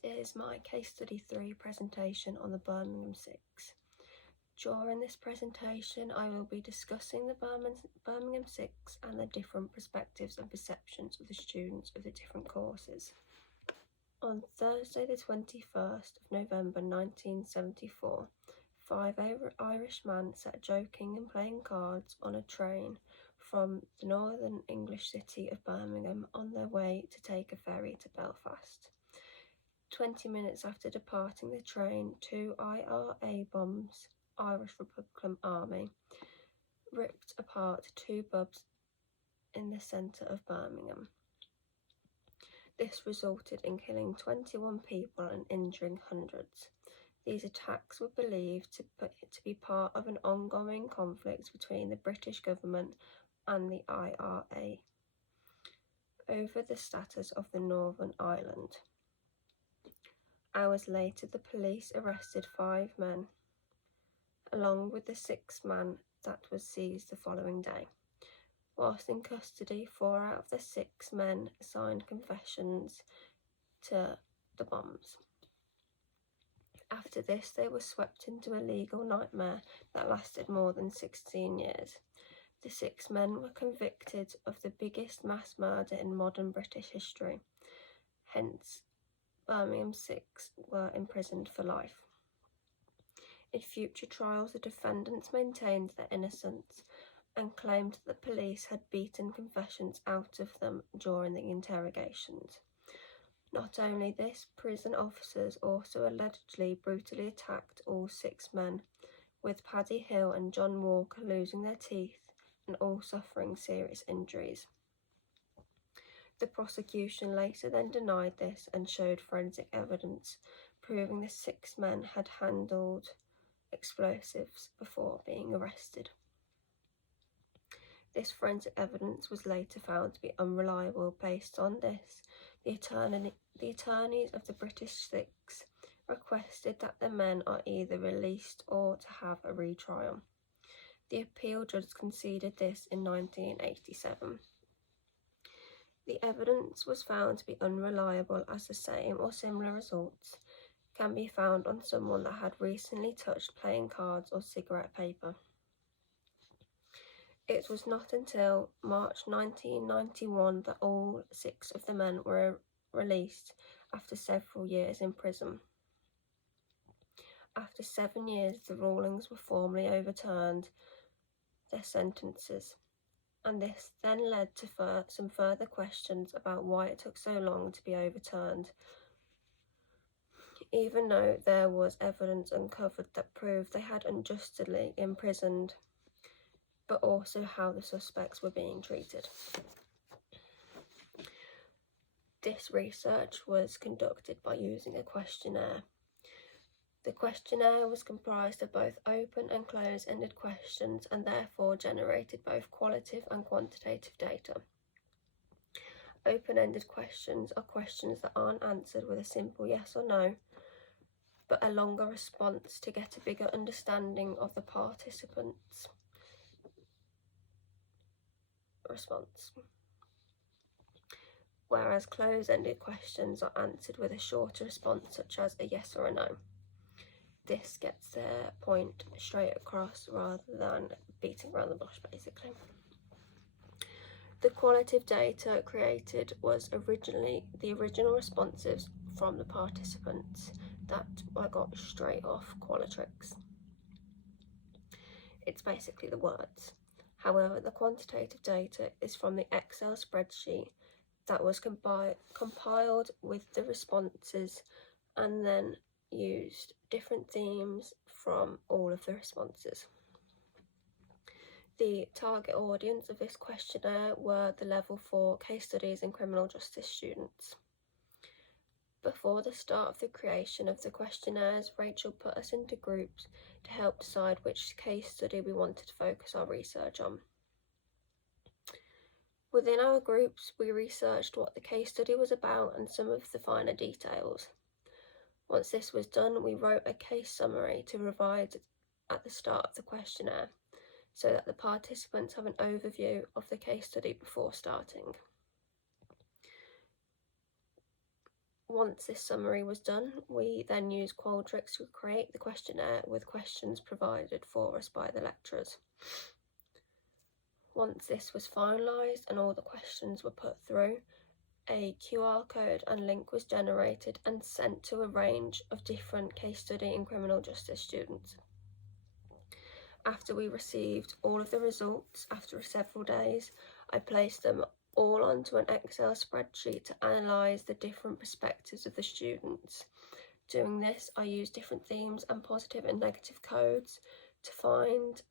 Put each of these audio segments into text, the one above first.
This is my Case Study 3 presentation on the Birmingham 6. During this presentation, I will be discussing the Birmingham 6 and the different perspectives and perceptions of the students of the different courses. On Thursday the 21st of November 1974, 5 Irishmen sat joking and playing cards on a train from the northern English city of Birmingham on their way to take a ferry to Belfast. 20 minutes after departing the train, 2 IRA bombs, Irish Republican Army, ripped apart 2 pubs in the centre of Birmingham. This resulted in killing 21 people and injuring hundreds. These attacks were believed to be part of an ongoing conflict between the British government and the IRA over the status of the Northern Ireland. Hours later, the police arrested 5 men, along with the 6th man that was seized the following day. Whilst in custody, 4 out of the 6 men signed confessions to the bombs. After this, they were swept into a legal nightmare that lasted more than 16 years. The 6 men were convicted of the biggest mass murder in modern British history. Hence, Birmingham 6 were imprisoned for life. In future trials, the defendants maintained their innocence and claimed that the police had beaten confessions out of them during the interrogations. Not only this, prison officers also allegedly brutally attacked all 6 men, with Paddy Hill and John Walker losing their teeth and all suffering serious injuries. The prosecution later then denied this and showed forensic evidence proving the 6 men had handled explosives before being arrested. This forensic evidence was later found to be unreliable. Based on this, the attorneys of the British 6 requested that the men are either released or to have a retrial. The appeal judge conceded this in 1987. The evidence was found to be unreliable as the same or similar results can be found on someone that had recently touched playing cards or cigarette paper. It was not until March 1991 that all 6 of the men were released after several years in prison. After 7 years, the rulings were formally overturned, their sentences, and this then led to some further questions about why it took so long to be overturned, even though there was evidence uncovered that proved they had unjustly imprisoned, but also how the suspects were being treated. This research was conducted by using a questionnaire. The questionnaire was comprised of both open and closed-ended questions and therefore generated both qualitative and quantitative data. Open-ended questions are questions that aren't answered with a simple yes or no, but a longer response to get a bigger understanding of the participants' response. Whereas closed-ended questions are answered with a shorter response, such as a yes or a no. This gets their point straight across rather than beating around the bush, basically. The qualitative data created was the original responses from the participants that I got straight off Qualtrics. It's basically the words. However, the quantitative data is from the Excel spreadsheet that was compiled with the responses and then used different themes from all of the responses. The target audience of this questionnaire were the Level 4 case studies and criminal justice students. Before the start of the creation of the questionnaires, Rachel put us into groups to help decide which case study we wanted to focus our research on. Within our groups, we researched what the case study was about and some of the finer details. Once this was done, we wrote a case summary to provide at the start of the questionnaire, so that the participants have an overview of the case study before starting. Once this summary was done, we then used Qualtrics to create the questionnaire with questions provided for us by the lecturers. Once this was finalised and all the questions were put through, a QR code and link was generated and sent to a range of different case study and criminal justice students. After we received all of the results after several days, I placed them all onto an Excel spreadsheet to analyse the different perspectives of the students. Doing this, I used different themes and positive and negative codes to find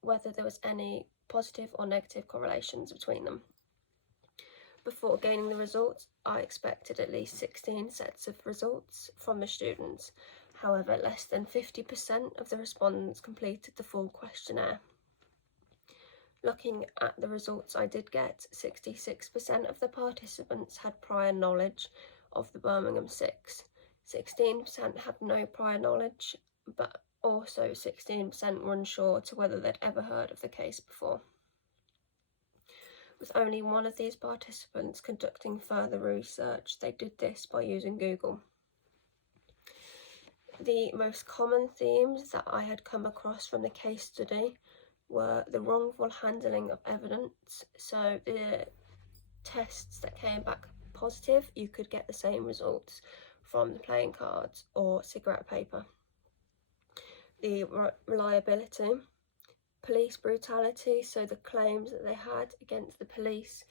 whether there was any positive or negative correlations between them. Before gaining the results, I expected at least 16 sets of results from the students. However, less than 50% of the respondents completed the full questionnaire. Looking at the results I did get, 66% of the participants had prior knowledge of the Birmingham 6. 16% had no prior knowledge, but also 16% were unsure to whether they'd ever heard of the case before. With only one of these participants conducting further research, they did this by using Google. The most common themes that I had come across from the case study were the wrongful handling of evidence. So the tests that came back positive, you could get the same results from the playing cards or cigarette paper. The reliability, police brutality, so the claims that they had against the police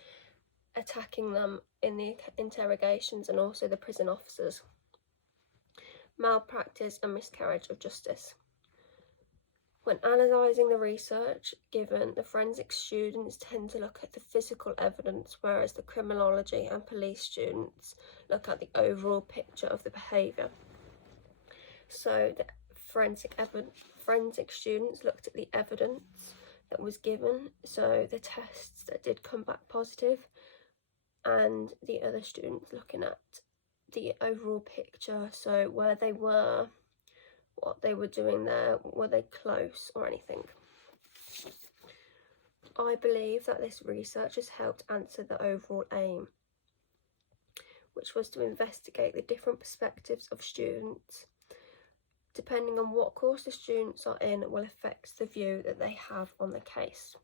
attacking them in the interrogations and also the prison officers. Malpractice and miscarriage of justice. When analysing the research given, the forensic students tend to look at the physical evidence, whereas the criminology and police students look at the overall picture of the behaviour. So the forensic students looked at the evidence that was given, so the tests that did come back positive, and the other students looking at the overall picture, so where they were, what they were doing there, were they close or anything. I believe that this research has helped answer the overall aim, which was to investigate the different perspectives of students. Depending on what course the students are in will affect the view that they have on the case.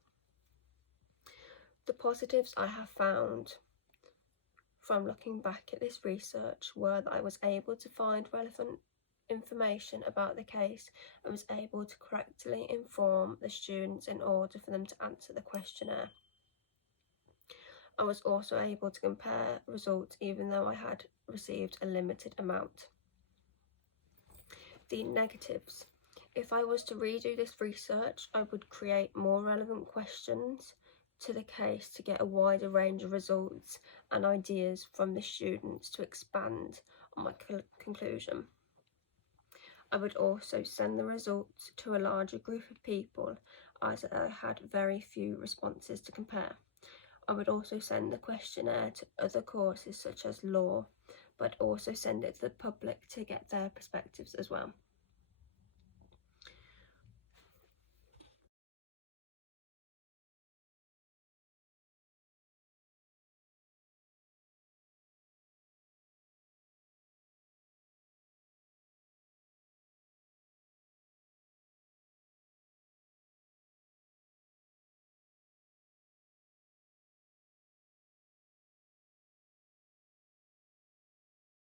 The positives I have found from looking back at this research were that I was able to find relevant information about the case and was able to correctly inform the students in order for them to answer the questionnaire. I was also able to compare results even though I had received a limited amount. The negatives. If I was to redo this research, I would create more relevant questions to the case to get a wider range of results and ideas from the students to expand on my conclusion. I would also send the results to a larger group of people as I had very few responses to compare. I would also send the questionnaire to other courses such as law, but also send it to the public to get their perspectives as well.